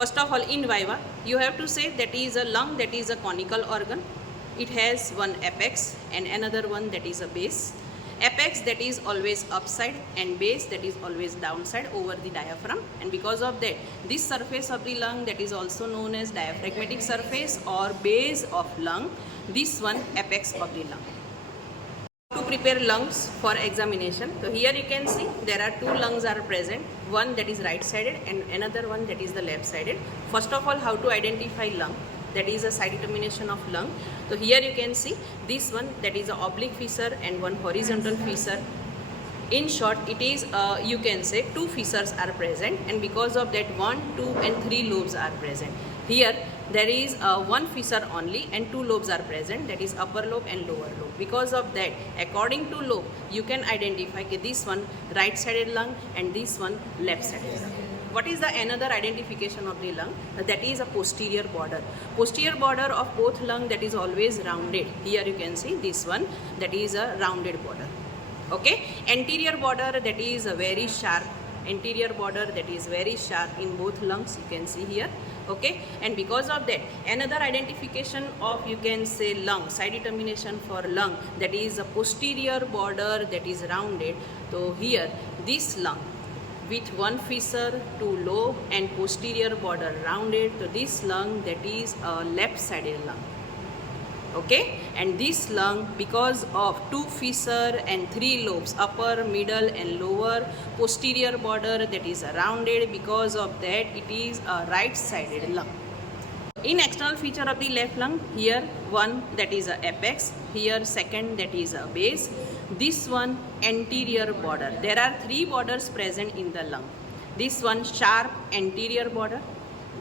First of all, in viva, you have to say that is a lung, that is a conical organ. It has one apex and another one that is a base. Apex that is always upside and base that is always downside over the diaphragm, and because of that this surface of the lung that is also known as diaphragmatic surface or base of lung, this one apex of the lung. To prepare lungs for examination, so here you can see there are two lungs are present, one that is right sided and another one that is the left sided. First of all, how to identify lung, that is a side determination of lung. So here you can see this one that is a oblique fissure and one horizontal fissure. In short, it is you can say two fissures are present, and because of that 1, 2 and 3 lobes are present. Here there is one fissure only and two lobes are present, that is upper lobe and lower lobe. Because of that, according to lobe, you can identify this one right sided lung and this one left sided lung. What is the another identification of the lung? That is a posterior border. Posterior border of both lung that is always rounded. Here you can see this one that is a rounded border. Okay, anterior border that is a very sharp. Anterior border that is very sharp in both lungs, you can see here. Okay, and because of that, another identification of you can say lung, side determination for lung, that is a posterior border that is rounded. So here this lung with one fissure, two lobe and posterior border rounded, so this lung that is a left sided lung. Okay, and this lung because of two fissure and three lobes, upper, middle and lower, posterior border that is rounded, because of that it is a right sided lung. In external feature of the left lung, here one that is a apex, here second that is a base, this one anterior border. There are three borders present in the lung. This one sharp anterior border,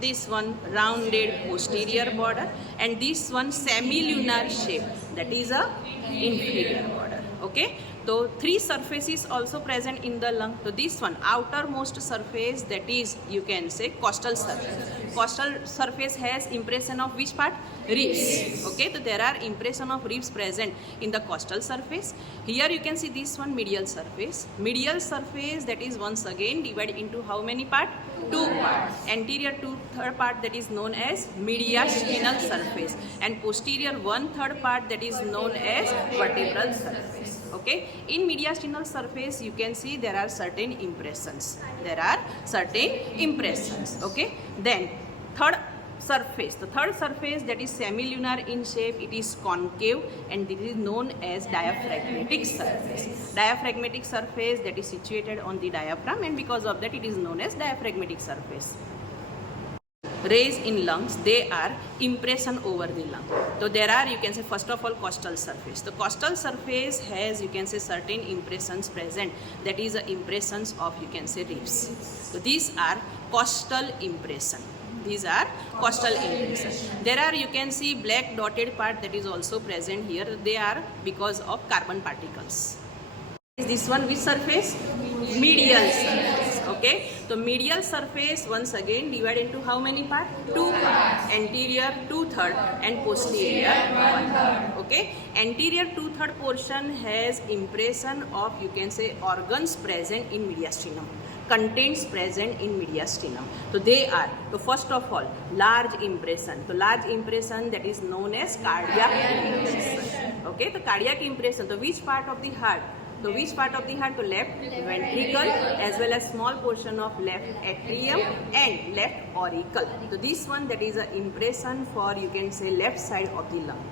this one rounded posterior border, and this one semilunar shape, that is a inferior border. Okay, so three surfaces also present in the lung. So this one outermost surface, that is you can say costal surface. Costal surface has impression of which part? Ribs. Okay, so there are impression of ribs present in the costal surface. Here you can see this one medial surface. Medial surface that is once again divided into how many parts? Two parts. Anterior two-third part that is known as mediastinal surface, and posterior 1/3 part that is known as vertebral surface. Okay, in mediastinal surface you can see there are certain impressions. There are certain impressions. Okay, then third surface, the third surface that is semilunar in shape, it is concave and this is known as diaphragmatic surface. Diaphragmatic surface that is situated on the diaphragm, and because of that it is known as diaphragmatic surface. Rays in lungs, they are impression over the lung. So there are, you can say, first of all costal surface. The costal surface has, you can say, certain impressions present, that is the impressions of, you can say, ribs. So these are costal impression. These are costal impressions. There are, you can see, black dotted part that is also present here. They are because of carbon particles. Is this one which surface? Medial surface. Okay, so medial surface once again divided into how many parts? Two parts. Anterior 2/3 and posterior 1/3. Okay, anterior 2/3 portion has impression of, you can say, organs present in mediastinum, contents present in mediastinum. So they are, so first of all, large impression. So large impression that is known as cardiac impression. Okay, the cardiac impression. So which part of the heart? So which part of the heart? To left ventricle as well as small portion of left atrium and left auricle. So this one that is an impression for, you can say, left side of the lung.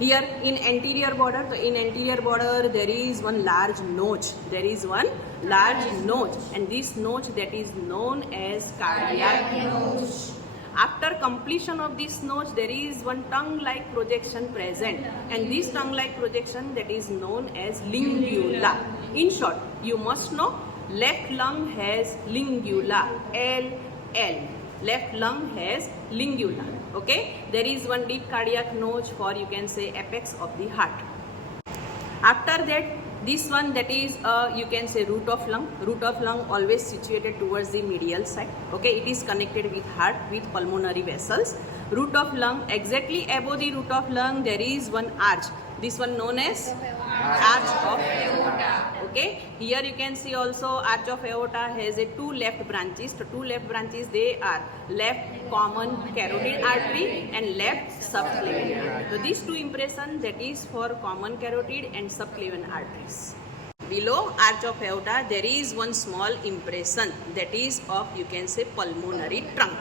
Here in anterior border, so in anterior border there is one large notch. There is one large notch, and this notch that is known as cardiac notch. After completion of this notch, there is one tongue-like projection present, and this tongue-like projection that is known as lingula. In short, you must know left lung has lingula, LL. Left lung has lingula. Okay, there is one deep cardiac notch for, you can say, apex of the heart. After that, this one that is you can say root of lung. Root of lung always situated towards the medial side. Okay, it is connected with heart, with pulmonary vessels. Root of lung, exactly above the root of lung there is one arch. This one known as arch of aorta. Okay. Here you can see also arch of aorta has a two left branches. The two left branches, they are left common carotid artery and left subclavian artery. So these two impression, that is for common carotid and subclavian arteries. Below arch of aorta there is one small impression, that is of, you can say, pulmonary trunk.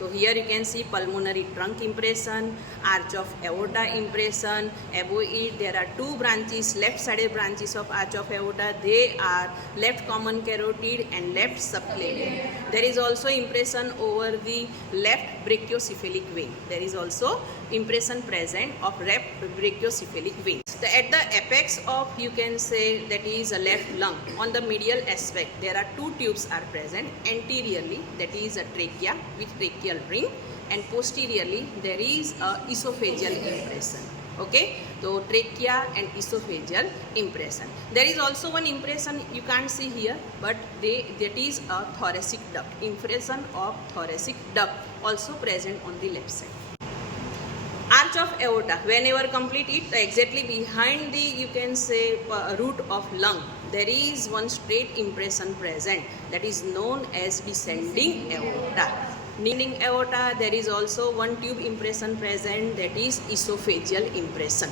So here you can see pulmonary trunk impression, arch of aorta impression. Above it there are two branches, left sided branches of arch of aorta. They are left common carotid and left subclavian. There is also impression over the left brachiocephalic vein. There is also impression present of left brachiocephalic vein. So at the apex of, you can say, that is a left lung, on the medial aspect there are two tubes are present. Anteriorly, that is a trachea with tracheal ring, and posteriorly there is a esophageal impression. Okay, so trachea and esophageal impression. There is also one impression you can't see here, but that is a thoracic duct. Impression of thoracic duct also present on the left side. Arch of aorta, whenever complete it, exactly behind the, you can say, root of lung, there is one straight impression present, that is known as descending aorta. Descending aorta, there is also one tube impression present, that is esophageal impression.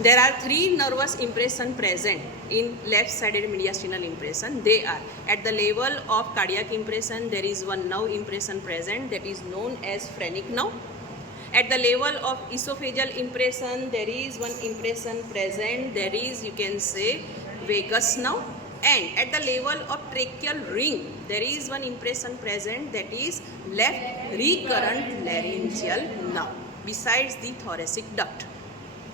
There are three nervous impression present in left-sided mediastinal impression. They are at the level of cardiac impression, there is one nerve impression present, that is known as phrenic nerve. At the level of esophageal impression, there is one impression present, there is, you can say, vagus nerve. And at the level of tracheal ring, there is one impression present, that is left recurrent laryngeal nerve, besides the thoracic duct.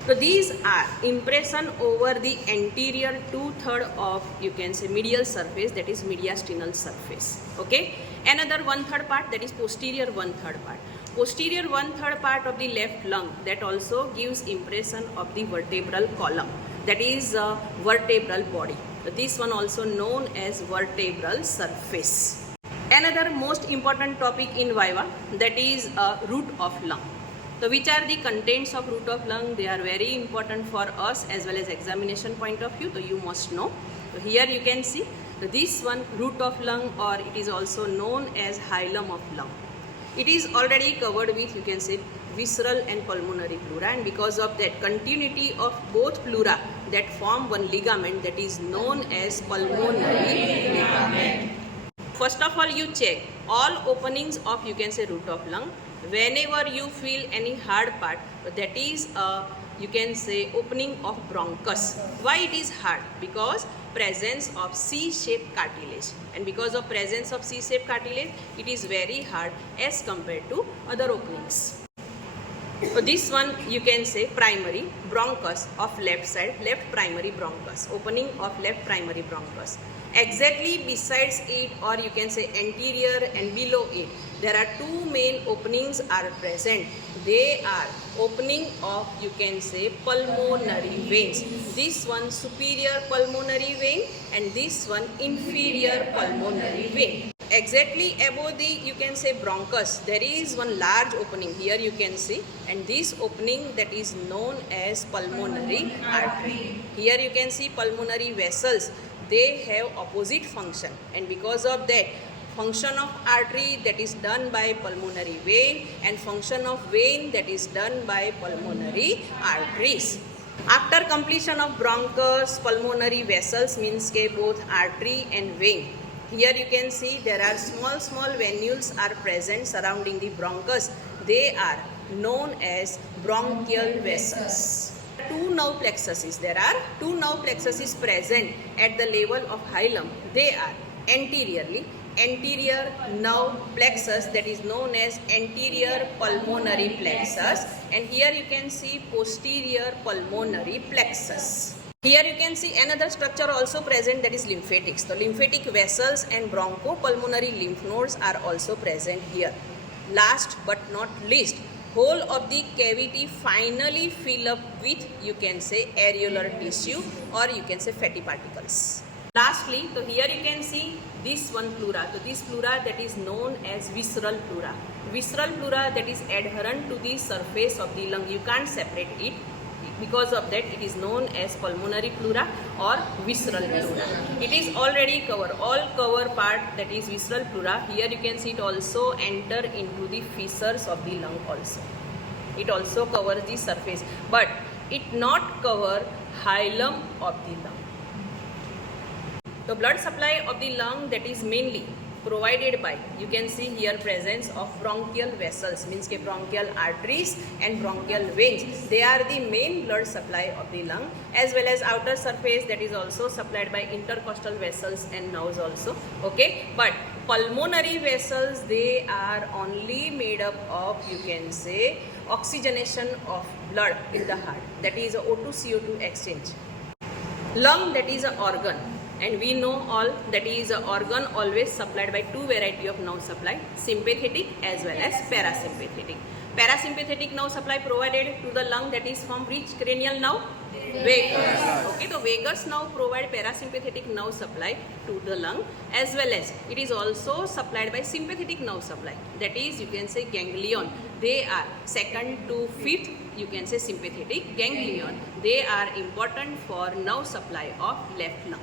So these are impression over the anterior 2/3 of, you can say, medial surface, that is mediastinal surface. Okay. Another 1/3 part, that is posterior 1/3 part. Posterior 1/3 part of the left lung, that also gives impression of the vertebral column, that is vertebral body. So this one also known as vertebral surface. Another most important topic in Viva, that is root of lung. So which are the contents of root of lung? They are very important for us as well as examination point of view, so you must know. So here you can see this one, root of lung, or it is also known as hilum of lung. It is already covered with, you can say, visceral and pulmonary pleura, and because of that continuity of both pleura, that form one ligament, that is known as pulmonary ligament. First of all, you check all openings of, you can say, root of lung. Whenever you feel any hard part, that is you can say opening of bronchus. Why it is hard? Because presence of C-shaped cartilage, and because of presence of C-shaped cartilage, it is very hard as compared to other openings. So this one, you can say, primary bronchus of left side, left primary bronchus, opening of left primary bronchus. Exactly besides it, or you can say anterior and below it, there are two main openings are present. They are opening of, you can say, pulmonary veins. This one superior pulmonary vein and this one inferior pulmonary vein. Exactly above the, you can say, bronchus, there is one large opening. Here you can see, and this opening, that is known as pulmonary artery. Here you can see pulmonary vessels. They have opposite function, and because of that, function of artery, that is done by pulmonary vein, and function of vein, that is done by pulmonary arteries. After completion of bronchus, pulmonary vessels means ke both artery and vein. Here you can see there are small venules are present surrounding the bronchus. They are known as bronchial vessels. Two nerve plexuses. There are two nerve plexuses present at the level of hilum. They are anteriorly, anterior nerve plexus, that is known as anterior pulmonary plexus, and here you can see posterior pulmonary plexus. Here you can see another structure also present, that is lymphatics. The lymphatic vessels and bronchopulmonary lymph nodes are also present here. Last but not least, whole of the cavity finally fill up with, you can say, areolar tissue, or you can say fatty particles. Lastly, so here you can see this one pleura. So this pleura, that is known as visceral pleura. Visceral pleura, that is adherent to the surface of the lung. You can't separate it. Because of that, it is known as pulmonary pleura or visceral pleura. It is already cover, all cover part, that is visceral pleura. Here you can see it also enter into the fissures of the lung also. It also covers the surface, but it not cover hilum of the lung. The blood supply of the lung, that is mainly provided by, you can see here presence of bronchial vessels, means ke bronchial arteries and bronchial veins. They are the main blood supply of the lung, as well as outer surface, that is also supplied by intercostal vessels and nerves also. Okay, but pulmonary vessels, they are only made up of, you can say, oxygenation of blood in the heart, that is a O2 CO2 exchange. Lung, that is an organ, and we know all that is an organ always supplied by two variety of nerve supply, sympathetic as well as parasympathetic. Parasympathetic nerve supply provided to the lung, that is from which cranial nerve? Vagus. Okay, the vagus nerve provide parasympathetic nerve supply to the lung, as well as it is also supplied by sympathetic nerve supply, that is, you can say, ganglion. They are second to fifth, you can say, sympathetic ganglion. They are important for nerve supply of left lung.